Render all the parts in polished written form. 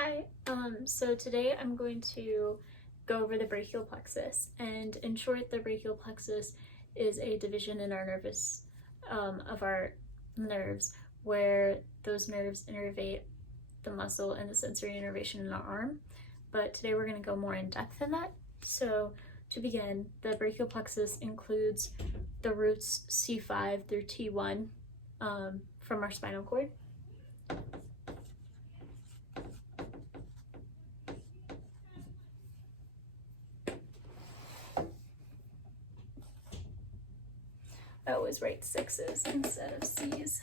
Hi, so today I'm going to go over the brachial plexus, and in short, the brachial plexus is a division in our of our nerves, where those nerves innervate the muscle and the sensory innervation in our arm. But today we're going to go more in depth in that. So to begin, the brachial plexus includes the roots C5 through T1 from our spinal cord. I always write 6s instead of C's.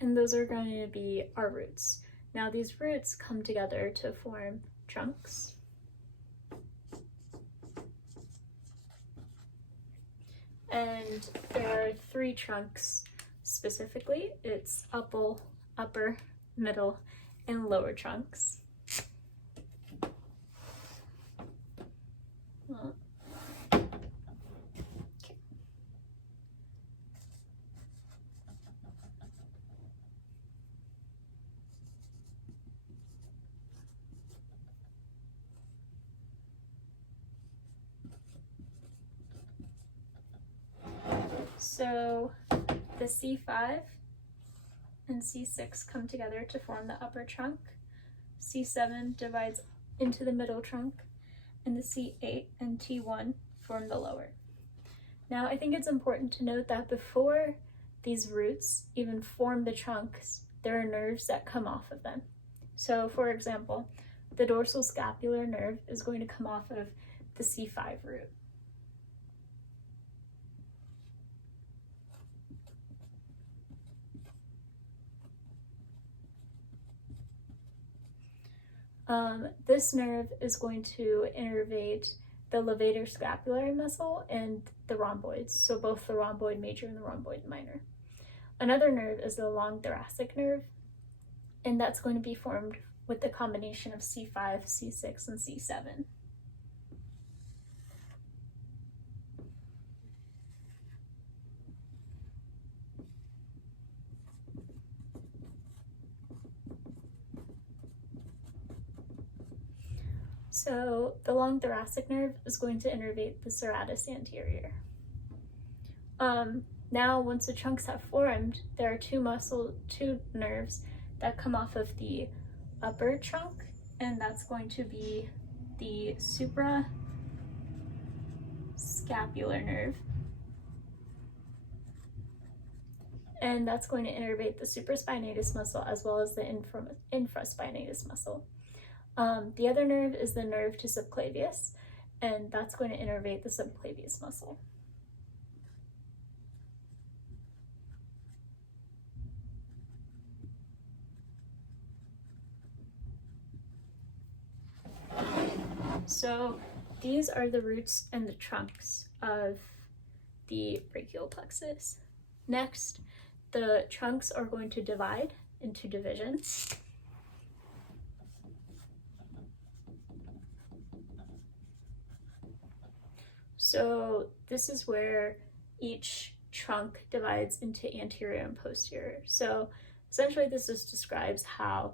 And those are going to be our roots. Now these roots come together to form trunks. And there are 3 trunks specifically. It's upper, middle, and lower trunks. So the C5 and C6 come together to form the upper trunk. C7 divides into the middle trunk, and the C8 and T1 form the lower. Now I think it's important to note that before these roots even form the trunks, there are nerves that come off of them. So for example, the dorsal scapular nerve is going to come off of the C5 root. This nerve is going to innervate the levator scapulary muscle and the rhomboids, so both the rhomboid major and the rhomboid minor. Another nerve is the long thoracic nerve, and that's going to be formed with the combination of C5, C6, and C7. So the long thoracic nerve is going to innervate the serratus anterior. Now, once the trunks have formed, there are two nerves that come off of the upper trunk, and that's going to be the suprascapular nerve. And that's going to innervate the supraspinatus muscle as well as the infraspinatus muscle. The other nerve is the nerve to subclavius, and that's going to innervate the subclavius muscle. So these are the roots and the trunks of the brachial plexus. Next, the trunks are going to divide into divisions. So this is where each trunk divides into anterior and posterior. So essentially this just describes how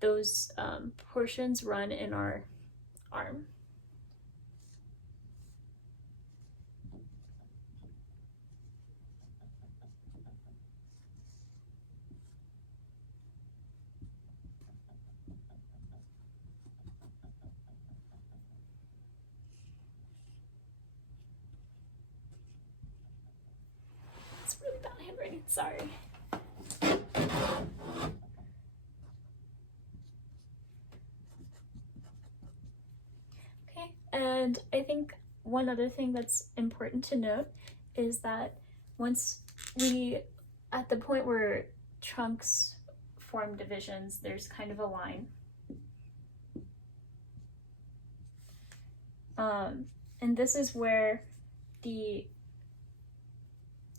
those portions run in our arm. It's really bad handwriting, sorry. Okay, and I think one other thing that's important to note is that once at the point where trunks form divisions, there's kind of a line. And this is where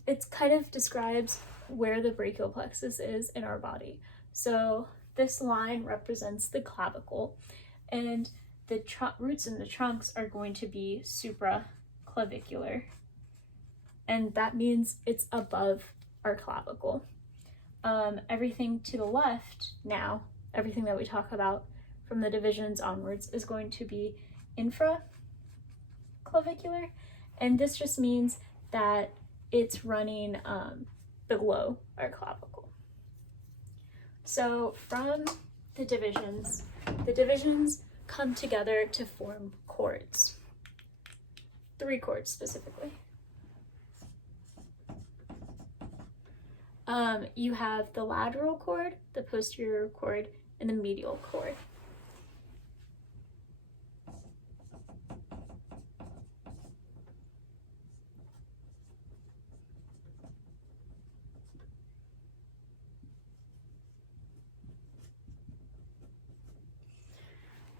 it kind of describes where the brachial plexus is in our body. So this line represents the clavicle, and the roots and the trunks are going to be supraclavicular. and that means it's above our clavicle. Everything to the left now, everything that we talk about from the divisions onwards, is going to be infraclavicular, and this just means that it's running below our clavicle. So from the divisions come together to form chords, 3 chords specifically. You have the lateral chord, the posterior chord, and the medial chord.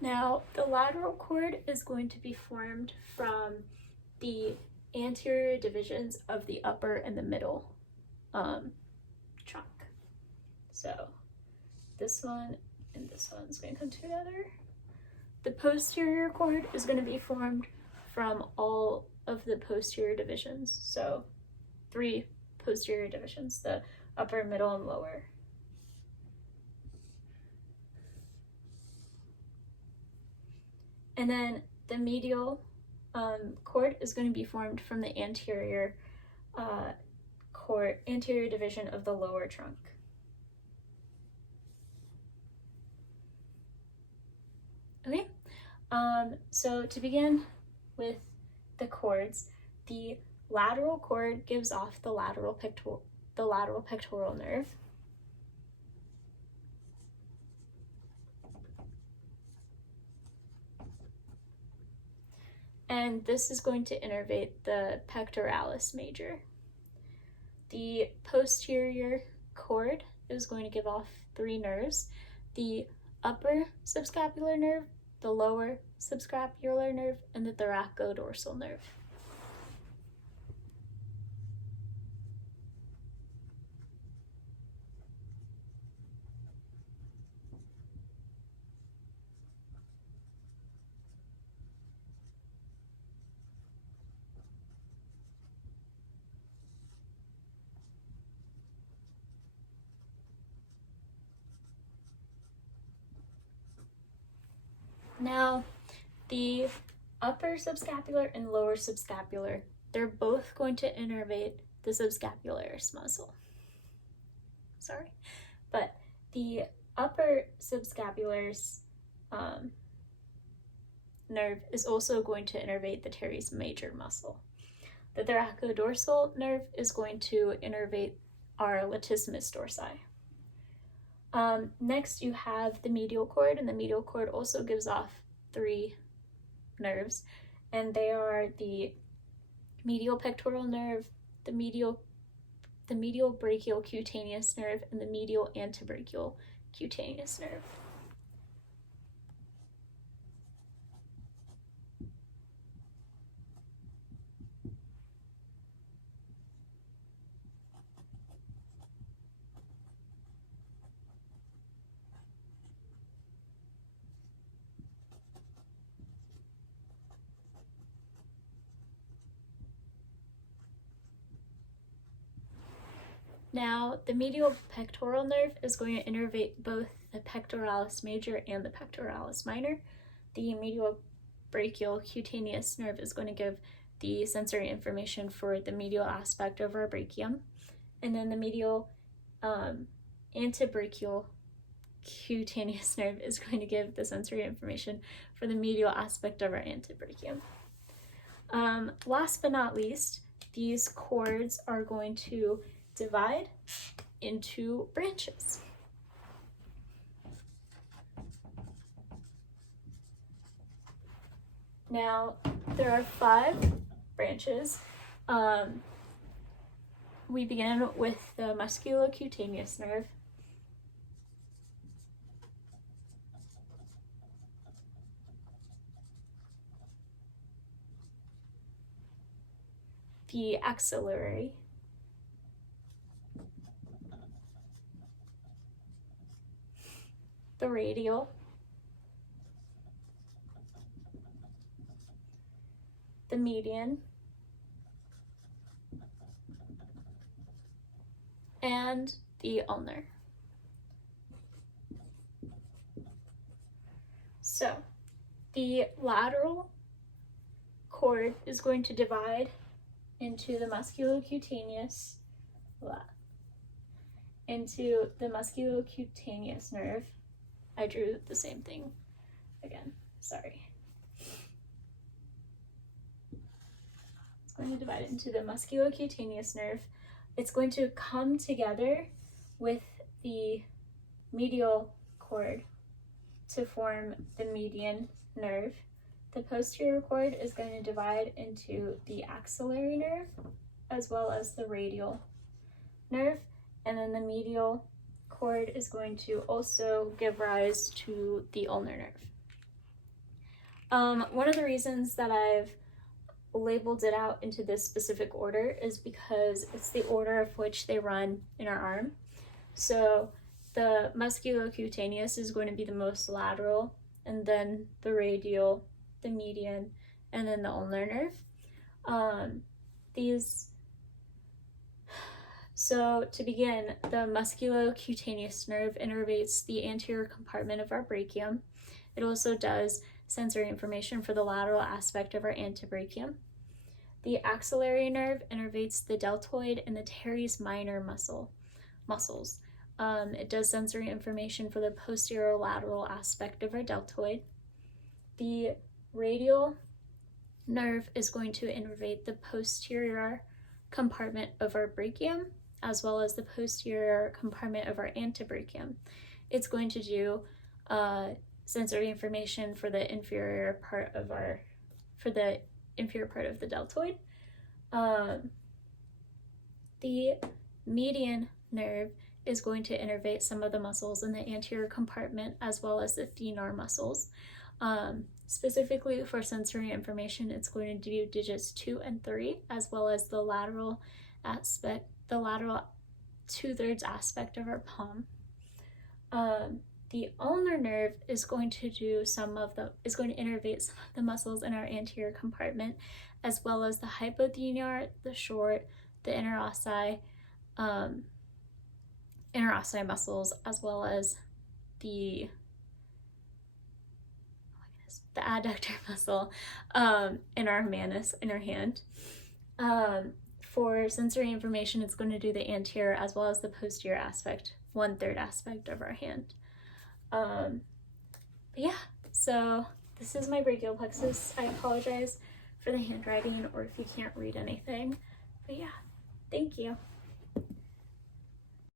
Now, the lateral chord is going to be formed from the anterior divisions of the upper and the middle trunk. So this one and this one's going to come together. The posterior chord is going to be formed from all of the posterior divisions. So 3 posterior divisions, the upper, middle, and lower. And then the medial chord is going to be formed from the anterior division of the lower trunk. Okay, so to begin with the chords, the lateral chord gives off the lateral pectoral nerve. And this is going to innervate the pectoralis major. The posterior chord is going to give off 3 nerves: the upper subscapular nerve, the lower subscapular nerve, and the thoracodorsal nerve. Now, the upper subscapular and lower subscapular, they're both going to innervate the subscapularis muscle. But the upper subscapularis nerve is also going to innervate the teres major muscle. The thoracodorsal nerve is going to innervate our latissimus dorsi. Next, you have the medial cord, and the medial cord also gives off 3 nerves, and they are the medial pectoral nerve, the medial brachial cutaneous nerve, and the medial antebrachial cutaneous nerve. Now, the medial pectoral nerve is going to innervate both the pectoralis major and the pectoralis minor. The medial brachial cutaneous nerve is going to give the sensory information for the medial aspect of our brachium. And then the medial antebrachial cutaneous nerve is going to give the sensory information for the medial aspect of our antebrachium. Last but not least, these cords are going to divide into branches. Now, there are 5 branches. We begin with the musculocutaneous nerve, the axillary, the radial, the median, and the ulnar. So the lateral cord is going to divide into the musculocutaneous nerve. I drew the same thing again, sorry. It's going to divide into the musculocutaneous nerve. It's going to come together with the medial cord to form the median nerve. The posterior cord is going to divide into the axillary nerve as well as the radial nerve, and then the medial cord is going to also give rise to the ulnar nerve. One of the reasons that I've labeled it out into this specific order is because it's the order of which they run in our arm. So the musculocutaneous is going to be the most lateral, and then the radial, the median, and then the ulnar nerve. So to begin, the musculocutaneous nerve innervates the anterior compartment of our brachium. It also does sensory information for the lateral aspect of our antebrachium. The axillary nerve innervates the deltoid and the teres minor muscles. It does sensory information for the posterior lateral aspect of our deltoid. The radial nerve is going to innervate the posterior compartment of our brachium as well as the posterior compartment of our antebrachium. It's going to do sensory information for the inferior part of the deltoid. The median nerve is going to innervate some of the muscles in the anterior compartment as well as the thenar muscles. Specifically for sensory information, it's going to do digits 2 and 3 as well as the lateral 2/3 aspect of our palm. The ulnar nerve is going to innervate some of the muscles in our anterior compartment, as well as the hypothenar, the short, the interossi muscles, as well as the adductor muscle in our manus, in our hand. For sensory information, it's going to do the anterior as well as the posterior aspect, 1/3 aspect of our hand. So this is my brachial plexus. I apologize for the handwriting or if you can't read anything, but yeah, thank you.